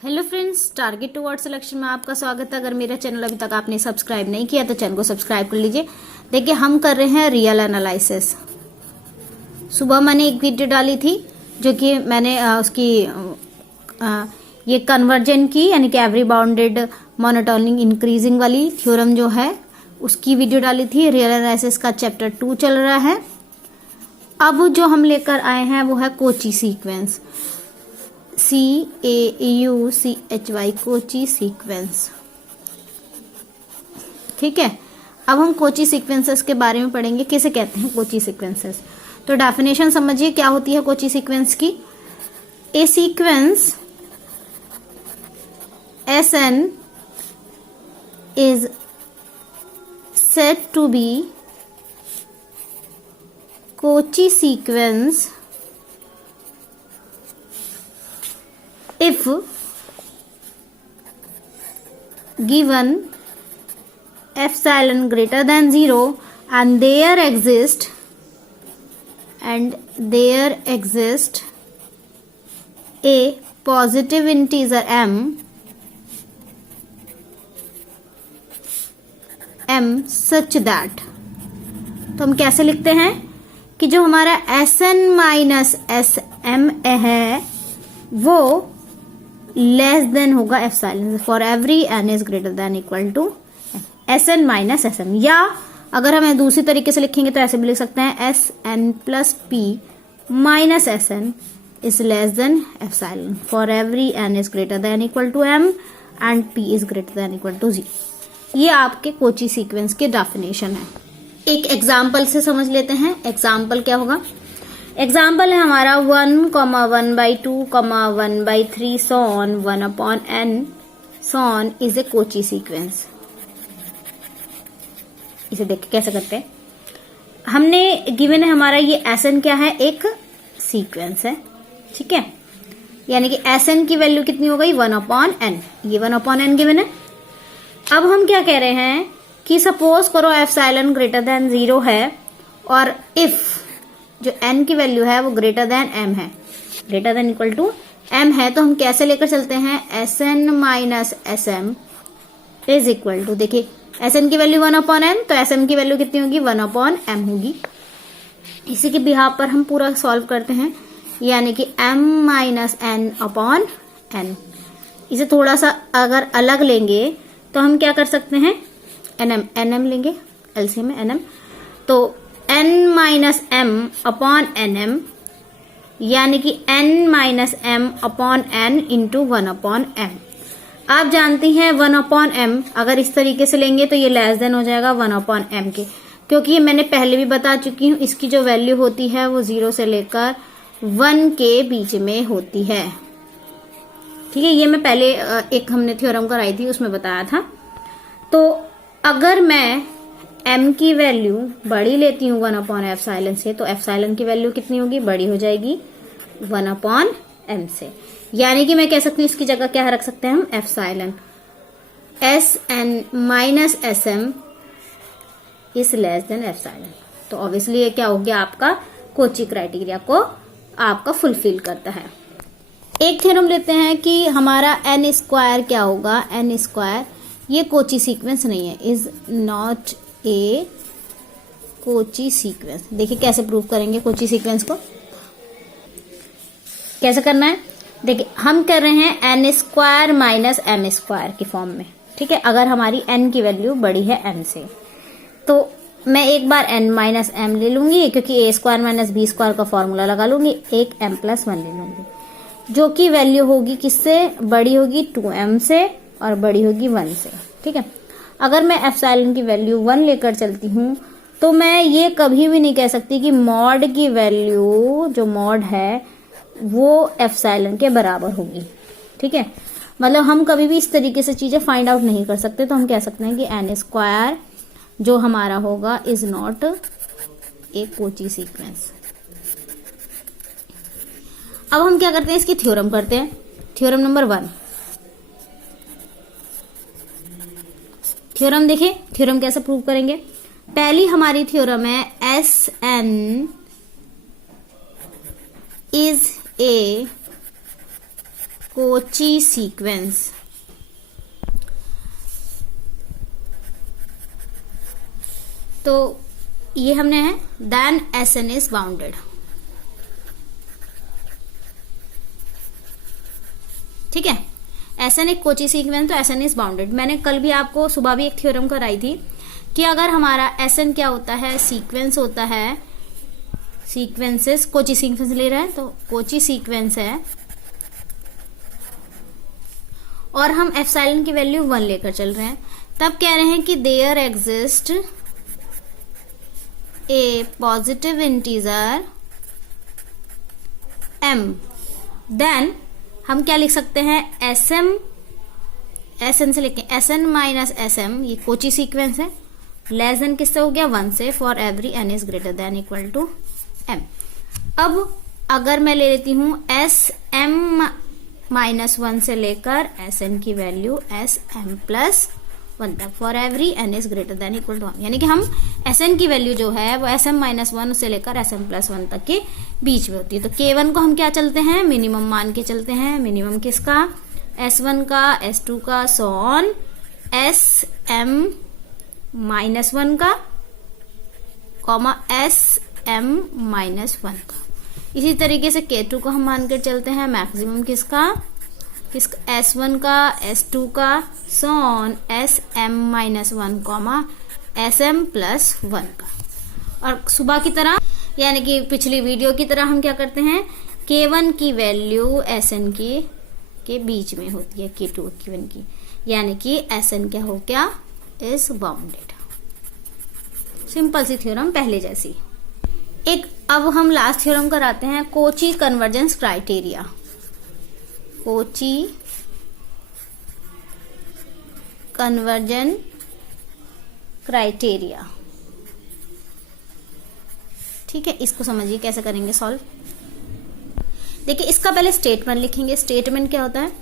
Hello friends, target toward selection में आपका स्वागत है। अगर मेरा चैनल अभी तक आपने सब्सक्राइब नहीं किया तो चैनल को सब्सक्राइब कर लीजिए। देखिए, हम कर रहे हैं रियल एनालिसिस। सुबह मैंने एक वीडियो डाली थी जो कि मैंने ये कन्वर्जन की, यानी कि एवरी बाउंडेड मोनोटोनिक इंक्रीजिंग वाली थ्योरम जो है उसकी वीडियो डाली थी। रियल एनालिसिस का चैप्टर 2 चल रहा है। अब जो हम लेकर आए हैं वो है Kochi sequence, CAUCHY, Kochi sequence. ठीक है, अब हम कोची सीक्वेंसेस के बारे में पढ़ेंगे, किसे कहते हैं कोची सीक्वेंसेस। तो डेफिनेशन समझिए क्या होती है कोची सीक्वेंस की। ए sequence SN is said to be Cauchy sequence if given epsilon greater than 0 and there exists a positive integer m such that, तो हम कैसे लिखते हैं कि जो हमारा Sn माइनस Sm है वो लेस देन होगा epsilon for every n is greater than equal to Sn minus Sm। या अगर हमें दूसरी तरीके से लिखेंगे तो ऐसे भी लिख सकते हैं Sn plus P minus Sn is less than epsilon for every n is greater than equal to m and P is greater than equal to 0। ये आपके कोची सीक्वेंस के डेफिनेशन है। एक एग्जाम्पल से समझ लेते हैं। एग्जाम्पल क्या होगा? एग्जाम्पल है हमारा 1,1/2, 1/3 so on 1/n so on is a Cauchy sequence. इसे देख के कैसे करते हैं। हमने गिवन है हमारा ये Sn क्या है, एक सीक्वेंस है। ठीक है, यानी कि Sn की वैल्यू कितनी हो गई 1/n। ये 1/n गिवन है। अब हम क्या कह रहे हैं कि सपोज करो एप्सिलॉन ग्रेटर देन 0 है और इफ जो n की वैल्यू है वो ग्रेटर देन m है, greater than equal to m है, तो हम कैसे लेकर चलते हैं Sn minus Sm is equal to, देखिए Sn की वैल्यू 1/n तो Sm की वैल्यू कितनी होगी 1/m होगी। इसी के बिहाफ पर हम पूरा सॉल्व करते हैं, यानी कि m माइनस n/n। इसे थोड़ा सा अगर अलग लेंगे तो हम क्या कर सकते हैं, nm लेंगे, एलसीएम में nm, तो n minus m upon nm, यानी कि n minus m upon n into 1/m। आप जानती हैं 1/m अगर इस तरीके से लेंगे तो ये लेस देन हो जाएगा 1/m के, क्योंकि मैंने पहले भी बता चुकी हूं इसकी जो वैल्यू होती है वो 0 से लेकर 1 के बीच में होती है। ठीक है, ये मैं पहले एक हमने थ्योरम कराई थी उसमें बताया था। तो अगर मैं m की वैल्यू बड़ी लेती हूँ 1/एप्सिलॉन से, तो एप्सिलॉन की वैल्यू कितनी होगी, बड़ी हो जाएगी 1/m से। यानी कि मैं कह सकती हूँ इसकी जगह क्या रख सकते हैं हम, epsilon Sn minus Sm is less than epsilon. तो ऑब्वियसली ये क्या हो गया, आपका कोची क्राइटेरिया को आपका फुलफिल करता है। एक थ्योरम लेते हैं कि हमारा n स्क्वायर क्या होगा, n स्क्वायर ये कोची सीक्वेंस नहीं है, is not a Cauchy sequence. देखिए कैसे प्रूव करेंगे कोची सीक्वेंस को, कैसे करना है। देखिए हम कर रहे हैं n square minus m square की फॉर्म में। ठीक है, अगर हमारी n की वैल्यू बड़ी है m से तो मैं एक बार n माइनस m ले लूंगी, क्योंकि a square minus b square का फॉर्मूला लगा लूंगी, एक m प्लस 1 ले लूंगी, जो कि वैल्यू होगी किससे, बड़ी होगी 2m से और बड़ी होगी 1 से। ठीक है, अगर मैं एप्सिलॉन की वैल्यू 1 लेकर चलती हूँ तो मैं ये कभी भी नहीं कह सकती कि मॉड की वैल्यू जो मॉड है वो एप्सिलॉन के बराबर होगी। ठीक है, मतलब हम कभी भी इस तरीके से चीजें फाइंड आउट नहीं कर सकते। तो हम कह सकते हैं कि n स्क्वायर जो हमारा होगा is not a Cauchy sequence. अब हम क्या करते हैं, इसकी थ्योरम करते हैं। Theorem number 1। थ्योरम देखिए, थ्योरम कैसे प्रूव करेंगे। पहली हमारी थ्योरम है Sn is a Cauchy sequence. तो ये हमने है देन Sn इज बाउंडेड। ठीक है, Sn एक कोची सीक्वेंस, तो Sn इज बाउंडेड। मैंने कल भी आपको सुबह भी एक थ्योरम कराई थी कि अगर हमारा Sn क्या होता है, सीक्वेंस होता है, सीक्वेंसेस, कोची सीक्वेंस ले रहे हैं तो कोची सीक्वेंस है और हम एप्सिलॉन की वैल्यू 1 लेकर चल रहे हैं, तब कह रहे हैं कि there exist a positive integer m, then हम क्या लिख सकते हैं, Sn से लेके Sn माइनस Sm, ये कोची सीक्वेंस है, लेस देन किससे हो गया, 1 से, for every n is greater than equal to m। अब अगर मैं ले लेती हूं Sm माइनस 1 से लेकर Sn की वैल्यू Sm प्लस 1 तक, for every n is greater than equal to 1, यानी कि हम Sn की वैल्यू जो है वो Sm माइनस 1 से लेकर Sm प्लस 1 तक के बीच में होती है। तो K1 को हम क्या चलते हैं, मिनिमम मान के चलते हैं। मिनिमम किसका, S1 का, S2 का, सो ऑन Sm माइनस 1 का, कॉमा Sm माइनस 1 का। इसी तरीके से K2 को हम मानकर चलते हैं मैक्सिमम किसका, S1 का, S2 का, so on Sm minus 1 comma Sm plus 1 का। और सुबह की तरह यानी कि पिछली वीडियो की तरह हम क्या करते हैं, K1 की वैल्यू Sn की के बीच में होती है, K2 K1 की, यानी कि Sn क्या हो गया, इज बाउंडेड। सिंपल सी थ्योरम पहले जैसी। एक अब हम लास्ट थ्योरम कराते हैं, Cauchy convergence criteria. Cauchy conversion criteria. ठीक है, इसको समझिए कैसे करेंगे सॉल्व। देखिए, इसका पहले स्टेटमेंट लिखेंगे। स्टेटमेंट क्या होता है,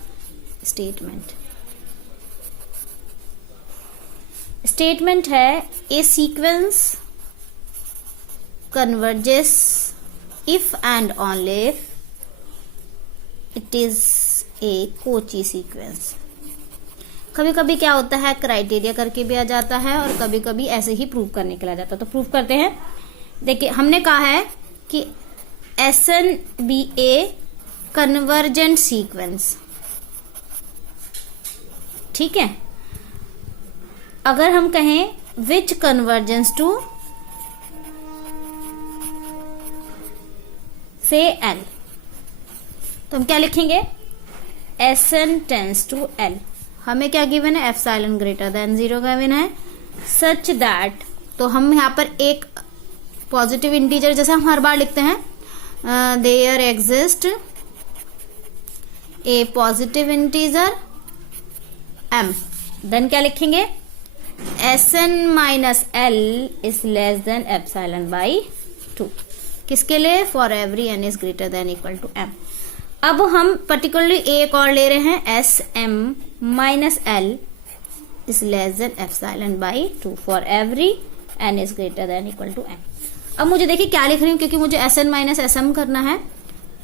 स्टेटमेंट है a sequence converges if and only it is a Cauchy sequence. कभी कभी क्या होता है, क्राइटेरिया करके भी आ जाता है और कभी कभी ऐसे ही प्रूव करने के लिए आ जाता है। तो प्रूव करते हैं। देखिए, हमने कहा है कि Sn बी ए कन्वर्जेंट सीक्वेंस। ठीक है, अगर हम कहें विच कन्वर्जेंस टू से L, तो हम क्या लिखेंगे, Sn टेंस टू L। हमें क्या गिवन है, एप्सिलॉन ग्रेटर देन 0 गिवन है, सच दैट, तो हम यहाँ पर एक पॉजिटिव इंटीजर, जैसे हम हर बार लिखते हैं, there exist a positive integer m, then क्या लिखेंगे, Sn minus L is less than epsilon by 2, किसके लिए, for every n is greater than equal to m। अब हम पर्टिकुलरली एक और ले रहे हैं, Sm minus L is less than epsilon by 2 for every n is greater than equal to m। अब मुझे देखिए क्या लिख रही हूँ, क्योंकि मुझे Sn माइनस Sm करना है।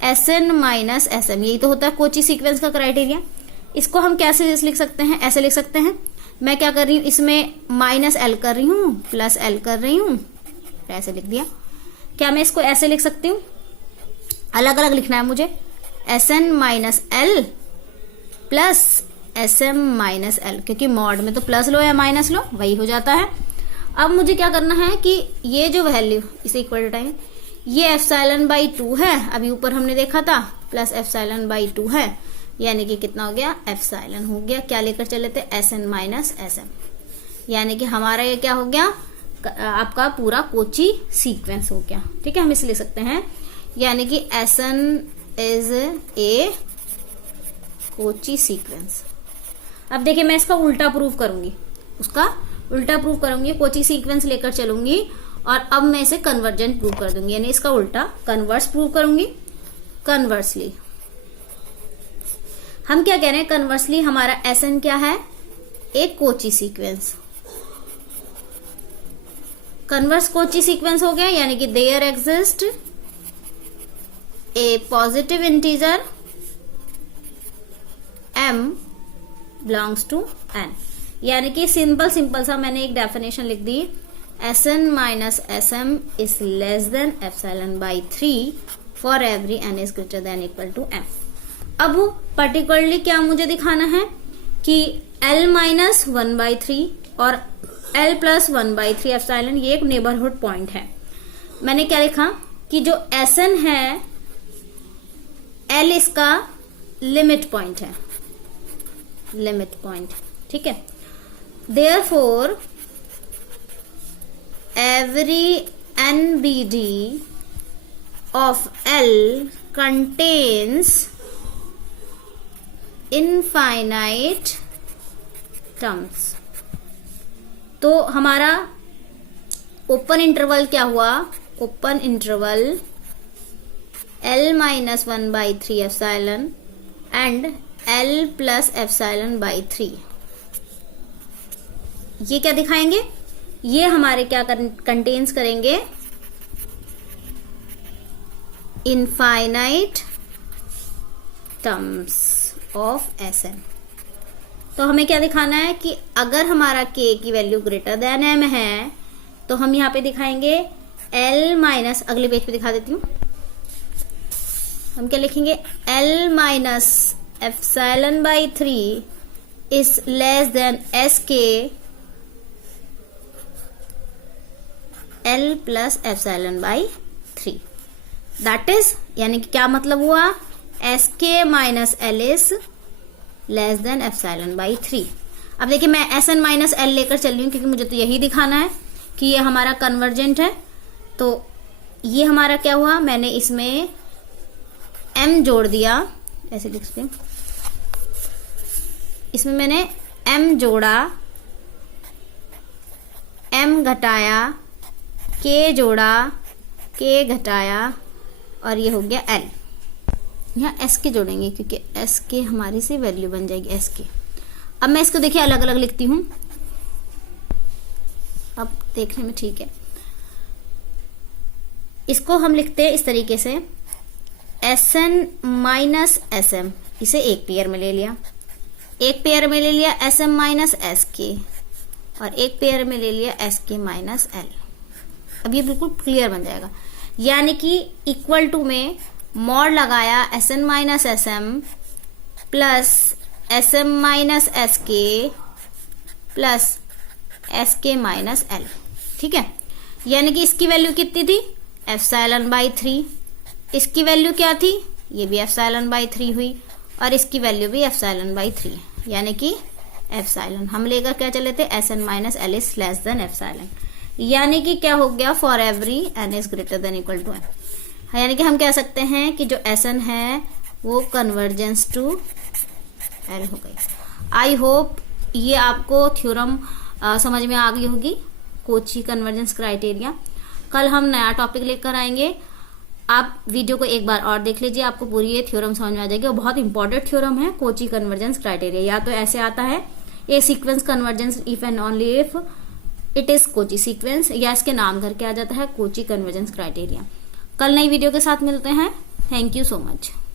Sn माइनस Sm, यही तो होता है कोची सीक्वेंस का क्राइटेरिया। इसको हम कैसे लिख सकते हैं, ऐसे लिख सकते हैं। मैं क्या कर रही हूँ, इसमें माइनस L कर रही हूँ, प्लस L कर रही हूँ, ऐसे लिख दिया। क्या मैं इसको ऐसे लिख सकती हूँ, अलग अलग लिखना है मुझे, Sn minus L plus Sm minus L, क्योंकि मॉड में तो प्लस लो या माइनस लो वही हो जाता है। अब मुझे क्या करना है कि ये जो वैल्यू इसे इक्वल टू टाइम, ये एप्सिलॉन बाई 2 है, अभी ऊपर हमने देखा था, प्लस एप्सिलॉन बाई 2 है, यानी कि कितना हो गया, एप्सिलॉन हो गया। क्या लेकर चले थे, Sn माइनस Sm, यानी कि हमारा ये क्या हो गया, आपका पूरा कोची सीक्वेंस हो गया। ठीक है, हम इसे लिख सकते हैं, यानी कि Sn is a Cauchy sequence. अब देखिए, मैं इसका उल्टा प्रूफ करूंगी, उसका उल्टा प्रूफ करूंगी, कोची सीक्वेंस लेकर चलूंगी और अब मैं इसे कन्वर्जेंट प्रूव कर दूंगी, यानी इसका उल्टा कन्वर्स प्रूव करूंगी। कन्वर्सली हम क्या कह रहे हैं, कन्वर्सली हमारा Sn क्या है, एक Cauchy sequence. Converse Cauchy sequence हो गया, यानी कि there exist a positive integer m belongs to n, यानी कि सिंपल सा मैंने एक डेफिनेशन लिख दी, Sn minus Sm is less than epsilon by 3 for every n is greater than equal to m। अब पर्टिकुलरली क्या मुझे दिखाना है कि L माइनस 1/3 और L प्लस 1/3 एप्सिलॉन ये एक नेबरहुड पॉइंट है। मैंने क्या लिखा कि जो Sn है L इसका लिमिट पॉइंट है, लिमिट पॉइंट, ठीक है। Therefore every NBD of L contains infinite terms। तो हमारा ओपन इंटरवल क्या हुआ, open interval L minus 1/3 epsilon and L plus epsilon by 3। ये क्या दिखाएंगे, ये हमारे क्या कंटेन्स करेंगे, इनफाइनाइट टर्म्स ऑफ Sn। तो हमें क्या दिखाना है कि अगर हमारा k की वैल्यू ग्रेटर देन m है तो हम यहां पे दिखाएंगे L माइनस, अगले पेज पे दिखा देती हूं, हम क्या लिखेंगे, L minus epsilon by 3 is less then Sk L plus epsilon by 3। That is, यानी कि क्या मतलब हुआ, Sk minus L is less than epsilon by 3। अब देखिए मैं Sn माइनस L लेकर चल रही हूं क्योंकि मुझे तो यही दिखाना है कि ये हमारा कन्वर्जेंट है। तो ये हमारा क्या हुआ, मैंने इसमें m जोड़ दिया, ऐसे लिखते हैं, इसमें मैंने m जोड़ा, m घटाया, k जोड़ा, k घटाया, और ये हो गया L। यहाँ Sk जोड़ेंगे क्योंकि Sk हमारी से वैल्यू बन जाएगी Sk। अब मैं इसको देखिए अलग अलग लिखती हूं, अब देखने में ठीक है। इसको हम लिखते हैं इस तरीके से, Sn माइनस Sm, इसे एक पेयर में ले लिया, एक पेयर में ले लिया Sm माइनस Sk, और एक पेयर में ले लिया Sk माइनस L। अब ये बिल्कुल क्लियर बन जाएगा, यानी कि इक्वल टू में मॉड लगाया Sn minus Sm plus Sm minus Sk plus Sk minus L, ठीक है। यानी कि इसकी वैल्यू कितनी थी, एप्सिलॉन बाई 3, इसकी वैल्यू क्या थी, ये भी एप्सिलॉन बाई 3 हुई, और इसकी वैल्यू भी एप्सिलॉन बाई 3, यानी कि एप्सिलॉन हम लेकर क्या चले थे, Sn minus L is less than epsilon, यानी कि क्या हो गया, for every n is greater than equal to n। यानी कि हम कह सकते हैं कि जो Sn है वो कन्वर्जेंस टू L हो गई। आई होप ये आपको थ्योरम समझ में आ गई होगी, कोची कन्वर्जेंस क्राइटेरिया। कल हम नया टॉपिक लेकर आएंगे, आप वीडियो को एक बार और देख लीजिए, आपको पूरी ये थ्योरम समझ में आ जाएगी। और बहुत इंपॉर्टेंट थ्योरम है कोची कन्वर्जेंस क्राइटेरिया। या तो ऐसे आता है a sequence convergence if and only if it is Cauchy sequence, या इसके नाम करके आ जाता है कोची कन्वर्जेंस क्राइटेरिया। कल नई वीडियो के साथ मिलते हैं। Thank you so much.